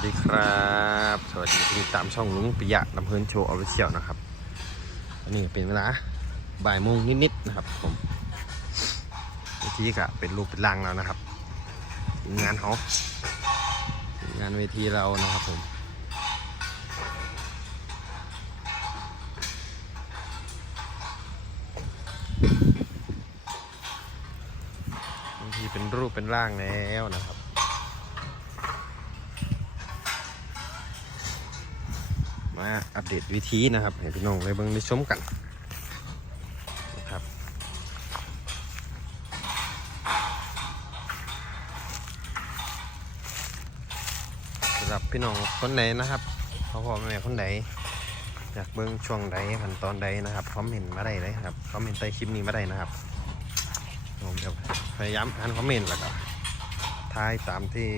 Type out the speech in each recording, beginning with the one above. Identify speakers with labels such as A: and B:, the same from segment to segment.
A: สวัสดีครับ สวัสดีที่ตามช่องลุงปิยะลำเพลินโชว์ออฟฟิเชียลนะครับอันนี้เป็นเวลาบ่ายโมงนิดๆนะครับผมเวทีก็เป็นรูปเป็นร่างแล้วนะครับงานเขางานเวทีเรานะครับผมเวทีเป็นรูปเป็นร่างแล้วนะครับ มาอัปเดตวิธีนะครับให้พี่น้องได้เบิ่งได้ชมกันนะครับสำหรับพี่น้องคนไหนนะครับพ่อพ่อแม่คนไหนอยากเบิ่งช่วงใดขั้นตอนใดนะครับคอมเมนต์มาได้เลยครับคอมเมนต์ใต้คลิปนี้มาได้นะครับผมจะพยายามอ่านคอมเมนต์แล้วก็ทายตามที่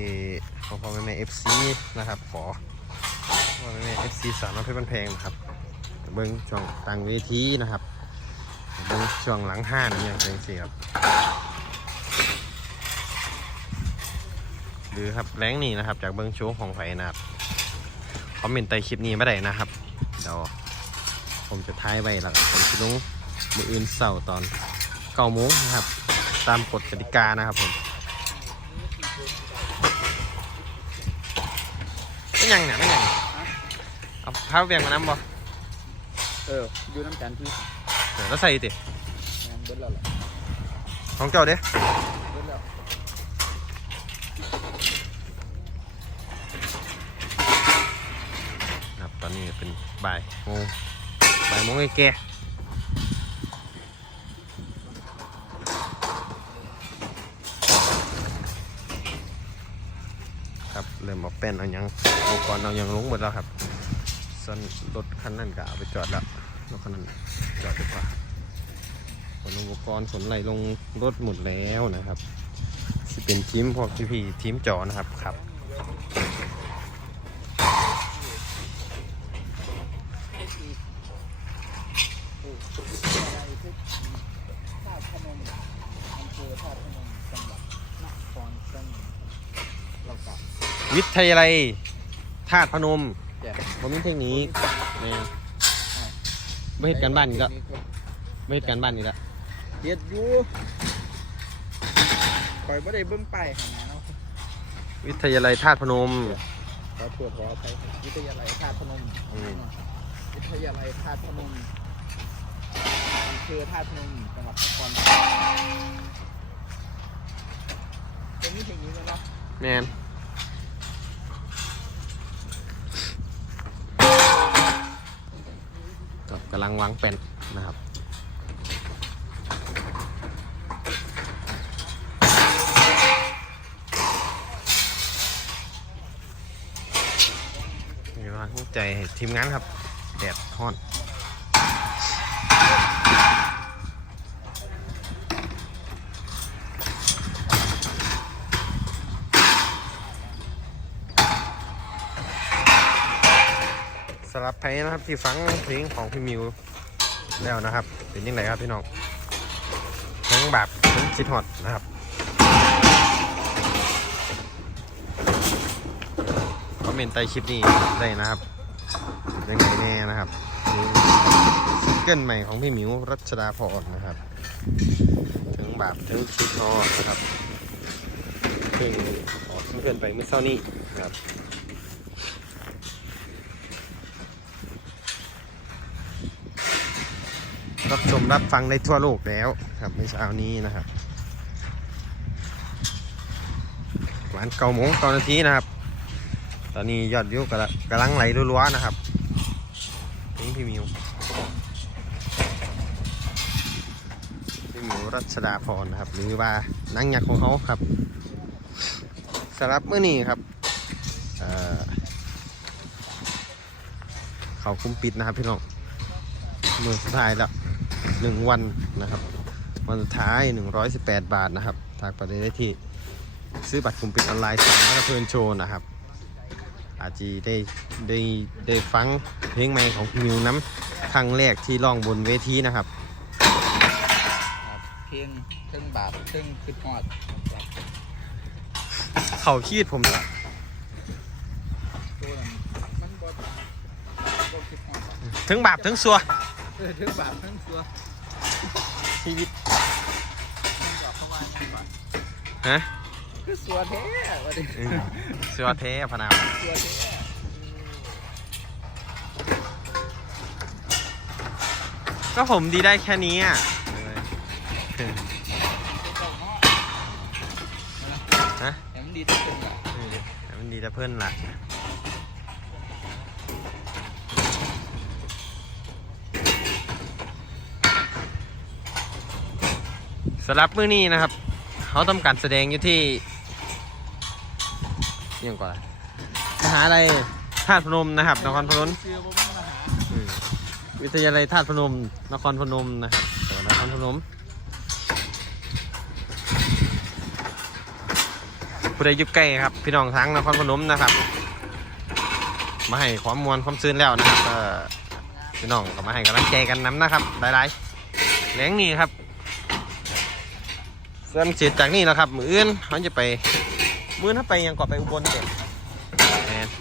A: พ่อพ่อแม่แม่เอฟซีนะครับขอ ว่เป็นเอฟซีสาวน้อยเพชรบันเพงนะครับเบิ้งช่วงต่างเวทีนะครับเบิ้งช่วงหลังห้านอย่างเงี้ยครับหรือครับแรงนี่นะครับ จากเบิ้งโชว์ของไฟนะครับคอมเมนต์ใต้คลิปนี้ไม่ได้นะครับเดี๋ยวผมจะท้ายไว้แล้วผมจะลงมืออื่นเสาร์ตอนเก้าโมงนะครับ ตามกฎกติกานะครับผมไม่ยังเนี่ย ไม่ยังเอาข้าวเบียงมาน้ำบ่
B: เอออยู่น้ำกันที่
A: เดี๋ยวเราใส่ติ
B: งานเบิดแล้วแหละ
A: ของเจ้าเด้
B: เบิดแล้ว
A: ครับตอนนี้เป็นบ่ายโมงบ่ายโมงไอ้แกครับเริ่มเอาแป้นเอาหยังอุปกรณ์เอาหยังลงหมดแล้วครับ ส่วนรถคันนั้นก็เอาไปจอดแล้วรถคันนั้นจอดดีกว่าขนอุปกรณ์ขนไหลลงรถหมดแล้วนะครับที่เป็นทีมพวกพี่ๆทีมจอนะครับครับ
B: โอ้อะไรที่ธาตุพนมอำเภอธาตุพนมจังหวัดนครสนธรรมราช
A: วิทยาลัยธาตุพนม บ่มีเทคนิคแม่นไม่เห็นการบ้านอีกแล้วไม่เห็นการบ้านอีกแล้ว
B: เฮ็ดอยู่คอยบ่ได้เบิ่งป้ายข้างหน้าเนาะ
A: วิทยาลัยธาตุพนม
B: ขอตรวจขอไปวิทยาลัยธาตุพนมวิทยาลัยธาตุพนมอำเภอธาตุพนมจังหวัดนครปฐมเป็นนี่เพลงนี้แล้วเนาะ
A: แมน กำลังวางแป้นนะครับมีกำลังใจให้ทีมงานครับแดดฮ้อนำหรับใครนะครับที่ฟังเพลงของพี่มิวแล้วนะครับ เป็นยังไงครับพี่น้องทั้งแบบทั้งชิดฮอตนะครับคอมเมนต์ใต้คลิปนี้ได้นะครับยังไงแน่นะครับซิงเกิลใหม่ของพี่มิวรัชดาพรนะครับถึงแบบถึงชิดฮอตนะครับเพิ่งออกซิงเกิลไปเมื่อเช้านี้นะครับ รับชมรับฟังในทั่วโลกแล้วครับในเช้านี้นะครับหวานเก้าโมงเก้านาทีนะครับ ตอนนี้ยอดวิวกำลังกำลังไหลรัวๆนะครับพลงพี่มิวพี่มิวรัชดาพรนะครับ หรือว่านังยักษ์ของเขาครับสำหรับเมื่อนี้ครับเขาคุมปิดนะครับพี่น้องมือสุดท้ายแล้ว หนึ่งวันนะครับ วันสุดท้าย 118 บาทนะครับทักไปได้ที่ซื้อบัตรคุ้มปิดออนไลน์สามกระเพลินโชว์นะครับ อาจีได้ได้ได้ฟังเพลงใหม่ของมิวน้ำครั้งแรกที่ร้องบนเวทีนะครับ
B: เพลงเครื่งบาปเครื่งคืดหอด
A: เขาขีดผมละนถึงบาปถึงซัว
B: เออถึงบาปทั้งตัว
A: ชีวิต
B: มันบอกเขาว่ายังก่อน
A: ฮะ
B: คือสัวแท้วันนี้
A: อืมสัวเทพนาม
B: สัวแท้
A: ก็ผมดีได้แค่นี้อะฮะ
B: แต่มันดีที่สุดอะ
A: เออแต่มันดีแต่เพื่อนละำหรับมื้อนี้นะครับเขาทำการแสดงอยู่ที่เรื่องก่อนมหาลัยธาตุพนมนะครับ นครพนมวิทยาลัยธาตุพนม นครพนมนะครับจังหวัดนครพนมผู้ใดยู่ใกล้ครับ พี่น้องทั้งนครพนมนะครับ มาให้ความมวลความซื่นแล้วนะครับพี่น้องก็มาให้กำลังใจกันน้ำนะครับหลายๆแรงนี่ครับ เส้นเสร็จจากนี่แล้วครับ มืออื่นเขาจะไปมืออนถ้าไปยังก่อนไปอุบลเด็ด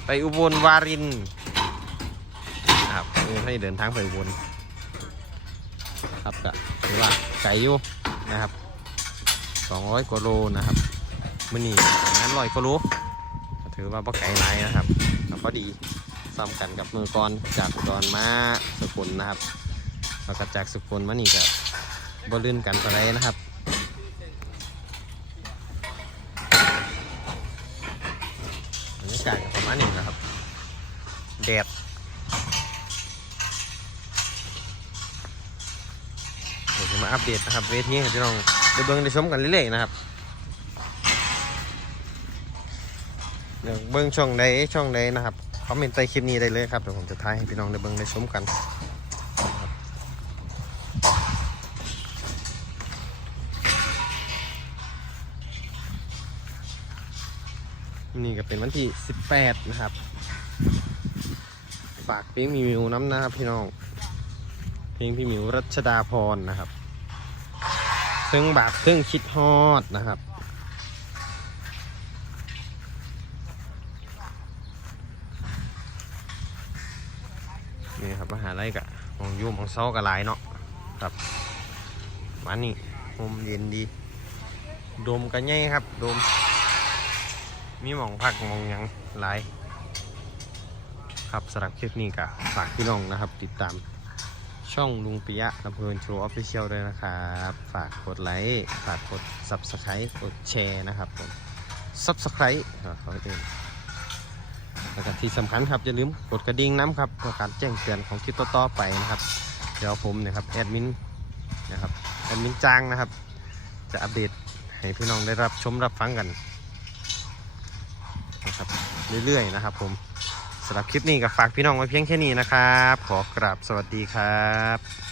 A: ไปอุบลวารินนะครับเออให้เดินทางไปอุบนครับก็ถือว่าไกลอยู่นะครับ200กว่าโลนะครับมื่อนี้งานลอยกว่าโลก็ถือว่าบ่ไกลหลายนะครับแล้วก็ดีซ้ำกันกับมือกรจากอุดรมาสกุลนะครับแล้วก็จากสกุลมานี่ก็บ่ลื่นกันอะไรนะครับบรรยากาศก็ประมาณนี้นะครับแดดเดี๋ยวจะมาอัปเดตนะครับเวทีให้พี่น้องได้เบิ้งได้ชมกันเรื่อยๆนะครับเดี๋ยวเบิ้งช่องใดช่องใดนะครับคอมเมนต์ใต้คลิปนี้ได้เลยครับเดี๋ยวผมจะท้ายให้พี่น้องได้เบิ้งได้ชมกันนี่ก็เป็นวันที่ 18 นะครับ ฝากเพลงมีมิวน้ำนะครับพี่น้อง เพลงพี่มิวรัชดาพรนะครับเครื่องบาปเครื่องคิดฮอดนะครับนี่ครับมหาลัยกะมองอยุ่มองเศร้ากับหลายเนาะครับวันนี้ลมเย็นดีโดมกันไงครับโดมมีหมองพักหมองยังหลาย ครับสำหรับคลิปนี้กะฝากพี่น้องนะครับ ติดตามช่องลุงปิยะลำเพลินโชว์ออฟฟิเชียลด้วยนะครับ ฝากกดไลค์ฝากกด Subscribe กดแชร์นะครับผม Subscribe เขาเองแล้วก็ที่สำคัญครับ อย่าลืมกดกระดิ่งน้ำครับเพื่อการแจ้งเตือนของคลิปต่อๆไปนะครับ เดี๋ยวผมนะครับแอดมินนะครับแอดมินจ้างนะครับ จะอัปเดตให้พี่น้องได้รับชมรับฟังกันนะครับเรื่อยๆนะครับผม สำหรับคลิปนี้ก็ฝากพี่น้องไว้เพียงแค่นี้นะครับ ขอกราบสวัสดีครับ